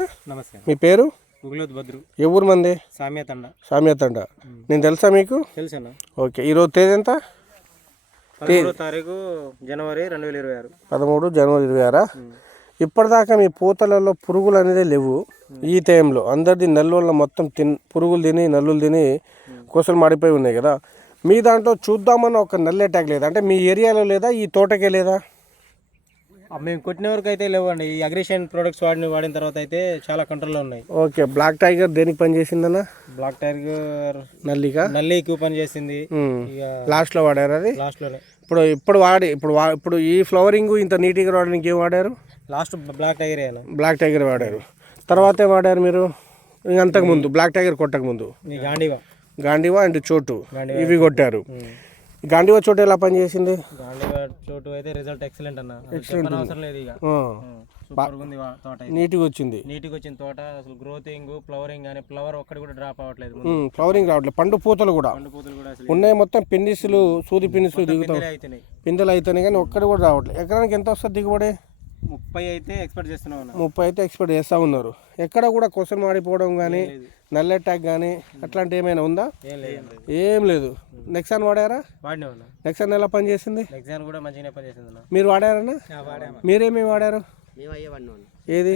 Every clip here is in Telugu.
నమస్తే. మీ పేరు? గుగులోత్ బద్రు. ఏ ఊరు మంది? సామ్యతండ. సామ్యతండ. నేను తెలుసా మీకు? తెలుసన్నా. ఓకే. ఈరోజు తేదీ ఎంత? 13వ తారీఖు జనవరి 2026. 13 జనవరి 26. ఇప్పటిదాకా మీ పూతలలో పురుగులు అనేది లేవు. ఈ టైంలో అందరిది నల్లుల మొత్తం పురుగులు తిని నల్లులు తిని కోసలు మాడిపోయి ఉన్నాయి కదా. మీ దాంట్లో చూద్దామన్న ఒక నల్లు అటాక్ లేదా? అంటే మీ ఏరియాలో లేదా, ఈ తోటకే లేదా? మేము కొట్టిన వరకు అయితే లేవండి. ఈ అగ్రిషన్ ప్రొడక్ట్స్ వాడిన తర్వాత అయితే చాలా కంట్రోల్లో ఉన్నాయి. ఓకే. బ్లాక్ టైగర్ దేనికి పని చేసిందన్న? బ్లాక్ టైగర్ నల్లికి పని చేసింది. లాస్ట్లో వాడారు అది. లాస్ట్లోనే ఇప్పుడు ఈ ఫ్లవరింగ్ ఇంత నీట్గా రావడానికి ఏం వాడారు? లాస్ట్ బ్లాక్ టైగర్ వాడారు. తర్వాత ఏం వాడారు మీరు? అంతకుముందు బ్లాక్ టైగర్ కొట్టక ముందు గాంధీవా అండ్ చోటు ఇవి కొట్టారు. గాంధీవా చోటు ఎలా పని చేసింది? గాంధీవా చోటు అయితే రిజల్ట్ ఎక్సలెంట్ అన్న. అవసరం లేదు, ఇక నీట్గా వచ్చింది తోట. అసలు గ్రోతింగ్, ఫ్లవరింగ్ కానీ ఫ్లవర్ ఒక్కటి కూడా డ్రాప్ అవ్వట్లేదు. ఫ్లవరింగ్ రావట్లేదు. పండు పూతలు కూడా ఉన్నాయి. మొత్తం పిన్నిసులు, సూది పిన్నిసులు దిగుతాయి, పిందెలు అవుతున్నాయి కానీ ఒక్కటి కూడా రావట్లేదు. ఎకరానికి ఎంత వస్తుంది దిగుబడి? 30 అయితే ఎక్స్పెక్ట్ చేస్తున్నాం. 30 అయితే ఎక్స్పెక్ట్ చేస్తూ ఉన్నారు. ఎక్కడ కూడా కొసలు మాడిపోవడం కానీ నల్ల అటాక్ కానీ అట్లాంటి ఏమైనా ఉందా? ఏం లేదు. నెక్సాన్ వాడారా? నెక్సాన్ ఎలా పని చేసింది? మీరు వాడారన్నా? మీరేమేమి వాడారు? ఏది?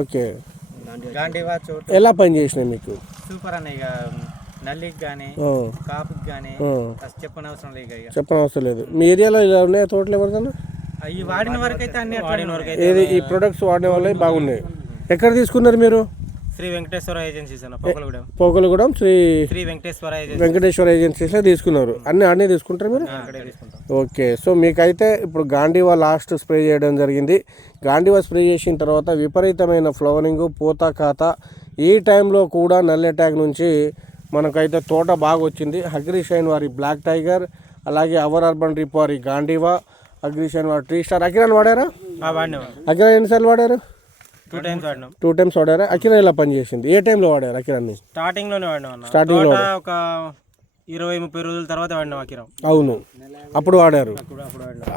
ఓకే. ఎలా పని చేసినాయి మీకు? సూపర్ అన్న. ఇక నల్లికి కానీ కాపుకి కానీ చెప్పనవసరం లేదు. మీ ఏరియాలో ఇలా ఉన్నాయా తోటలు ఎవరికన్నా? అవి వాడిన వరకు అయితే అన్ని ఏది ఈ ప్రొడక్ట్స్ వాడిన వాళ్ళే బాగున్నాయి. ఎక్కడ తీసుకున్నారు మీరు? శ్రీ వెంకటేశ్వర ఏజెన్సీస్ అన్న, పోకలగూడెం శ్రీ వెంకటేశ్వర ఏజెన్సీస్లో తీసుకున్నారు. అన్నీ తీసుకుంటారు మీరు? ఓకే. సో మీకైతే ఇప్పుడు గాంధీవా లాస్ట్ స్ప్రే చేయడం జరిగింది. గాంధీవా స్ప్రే చేసిన తర్వాత విపరీతమైన ఫ్లవరింగ్, పూత ఖాత. ఈ టైంలో కూడా నల్లి అటాక్ నుంచి మనకైతే తోట బాగా వచ్చింది. అగ్రిషైన్ వారి బ్లాక్ టైగర్, అలాగే అవర్ అర్బన్ రిప్ వారి గాంధీవా, అగ్రిషైన్ వారి ట్రీ స్టార్. అకిరాన్ వాడారా? అకిరాన్ ఎన్నిసార్లు వాడారు? 2 times వాడారా? అకిరాన్ ఎలా పనిచేసింది? ఏ టైంలో వాడారు అకిరాన్ని? స్టార్టింగ్లో ఒక 20-30 రోజుల తర్వాత వాడినాం అకిరాన్. అవును, అప్పుడు వాడారు.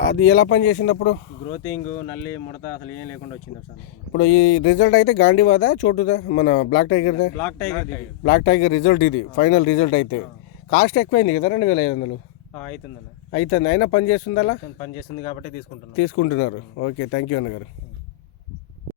అది ఎలా పనిచేసింది అప్పుడు? గ్రోతింగ్, నల్లి, ముడత అసలు ఏం లేకుండా వచ్చింది సార్. ఇప్పుడు ఈ రిజల్ట్ అయితే గాంధీవాదా చోటుదా మన బ్లాక్ టైగర్దా? బ్లాక్ టైగర్ రిజల్ట్ ఇది ఫైనల్ రిజల్ట్. అయితే కాస్ట్ ఎక్కువైంది కదా, 2500 అవుతుంది. అయినా పని చేస్తుంది, అలా పని చేస్తుంది కాబట్టి తీసుకుంటున్నారు. ఓకే. థ్యాంక్ యూ అన్నగారు.